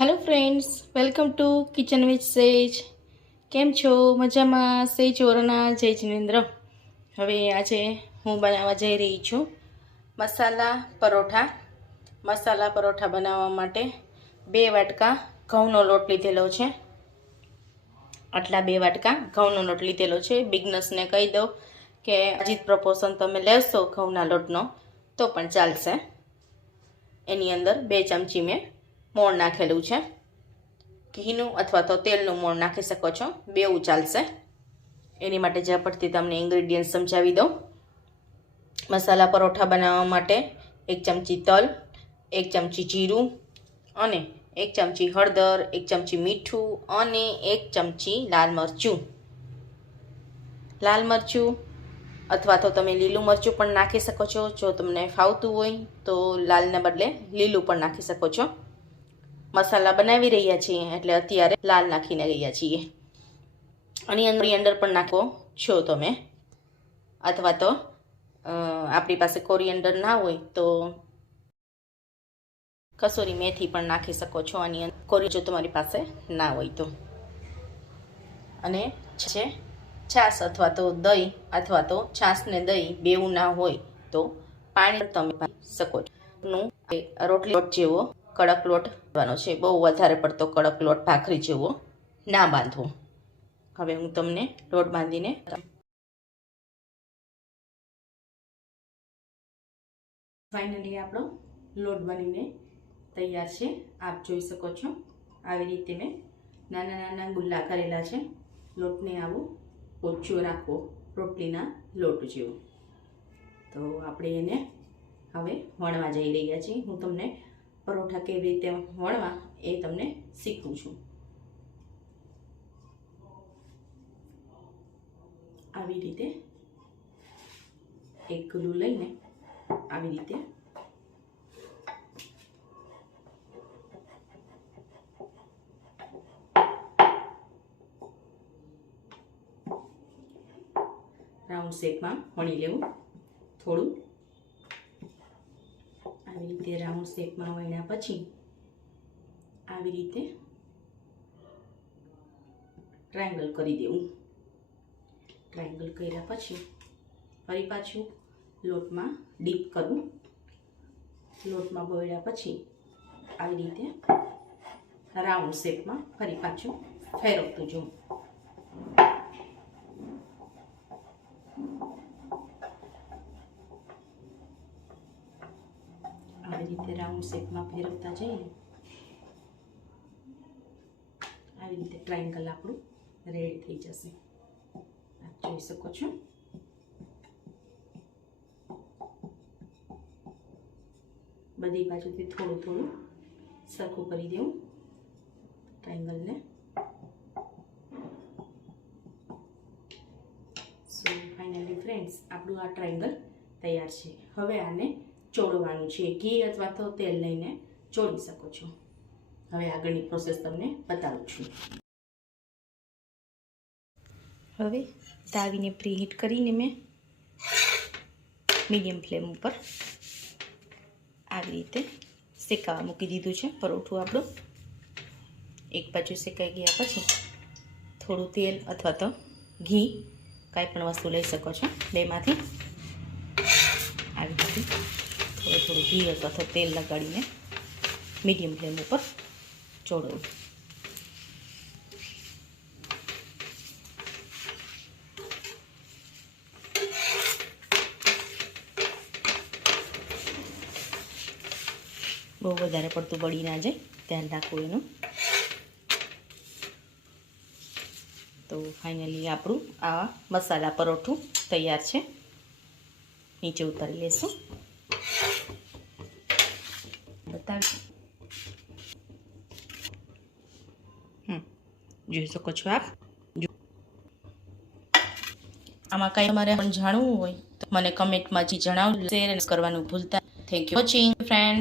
Hello friends, welcome to kitchen with સેજ. કેમ છો? મજામાં? સેજ ઓરના જય જિનેન્દ્ર. હવે આજે હું બનાવવા જઈ રહી છું મસાલા પરોઠા. મસાલા પરોઠા બનાવવા માટે 2 વાટકા ઘઉંનો લોટ લીધેલો છે. આટલા 2 વાટકા ઘઉંનો લોટ લીધેલો છે. બિગનર્સને કહી દો કે અજીત પ્રપોર્શન તમે લેશો ઘઉંના લોટનો તો પણ ચાલશે. એની અંદર 2 ચમચી મેં મોણ નાખેલું છે. ઘીનું અથવા તો તેલનું મોણ નાખી શકો છો, બેવું ચાલશે. એની માટે ઝડપથી તમને ઇન્ગ્રેડિયન્ટ સમજાવી દઉં. મસાલા પરોઠા બનાવવા માટે 1 ચમચી તલ, 1 ચમચી જીરું અને 1 ચમચી હળદર, 1 ચમચી મીઠું અને 1 ચમચી લાલ મરચું. લાલ મરચું અથવા તો તમે લીલું મરચું પણ નાખી શકો છો. જો તમને ફાવતું હોય તો લાલને બદલે લીલું પણ નાખી શકો છો. મસાલા બનાવી રહ્યા છીએ એટલે અત્યારે લાલ નાખીને રહ્યા છીએ. આની અંદર પણ નાખો છો તમે, અથવા તો આપણી પાસે કોરિએન્ડર ના હોય તો કસૂરી મેથી પણ નાખી શકો છો આની અંદર, જો તમારી પાસે ના હોય તો. અને છે છાશ અથવા તો દહીં, અથવા તો છાશ ને દહીં બેવું ના હોય તો પાણી તમે શકો છો. રોટલી લોટ જેવો કડક લોટ બાંધવાનો છે. બહુ વધારે પડતો કડક લોટ ભાખરી જેવો ના બાંધવો. હવે હું તમને લોટ બાંધીને ફાઇનલી આપણો લોટ બનીને તૈયાર છે. આપ જોઈ શકો છો આવી રીતે મેં નાના નાના ગુલ્લા કરેલા છે. લોટને આવો ઓછો રાખવો રોટલીના લોટ જેવો. તો આપણે એને હવે વણવા જઈ રહ્યા છીએ. હું તમને પરોઠા કેવી રીતે વણવા એ તમને શીખવું છું. આવી રીતે એક ગુલ્લું લઈને આવી રીતે રાઉન્ડ શેપમાં વણી લેવું. થોડું આવી રીતે રાઉન્ડ શેપમાં વણ્યા પછી આવી રીતે ટ્રાયેંગલ કરી દેવું. ટ્રાયેંગલ કર્યા પછી ફરી પાછું લોટમાં ડીપ કરવું. લોટમાં બોળ્યા પછી આવી રીતે રાઉન્ડ શેપમાં ફરી પાછું ફેરવતું જવું. આવી રીતે રાઉન્ડ શેપમાં ફેરવતા જઈએ આવી રીતે ટ્રાયેંગલ આપણું રેડી થઈ જશે. આપ જોઈ શકો છો. બધી બાજુથી થોડું થોડું સરખું કરી દેવું ટ્રાયેંગલને. સો ફાઇનલી ફ્રેન્ડ્સ, આપણું આ ટ્રાયેંગલ તૈયાર છે. હવે આને ચોળવાનું છે. ઘી અથવા તો તેલ લઈને ચોળી શકો છો. હવે આગળની પ્રોસેસ તમને બતાવું છું. હવે તાવીને પ્રીહીટ કરીને મેં મીડિયમ ફ્લેમ ઉપર આવી રીતે શેકાવા મૂકી દીધું છે પરોઠું આપણું. એક બાજુ શેકાઈ ગયા પછી થોડું તેલ અથવા તો ઘી કાંઈ પણ વસ્તુ લઈ શકો છો બેમાંથી. આવી રીતે થોડું ઘી અથવા તો તેલ લગાડીને મીડિયમ ફ્લેમ ઉપર ચોળવું. બહુ વધારે પડતું બળી ના જાય, ધ્યાન રાખવું એનું. તો ફાઇનલી આપણું આ મસાલા પરોઠું તૈયાર છે. નીચે ઉતારી લેશું. બતાવી જોઈ શકો છો આપ. આમાં કાંઈ તમારે જાણવું હોય તો મને કમેન્ટમાં જણાવજો. શેર કરવાનું ભૂલતા. Thank you watching friend.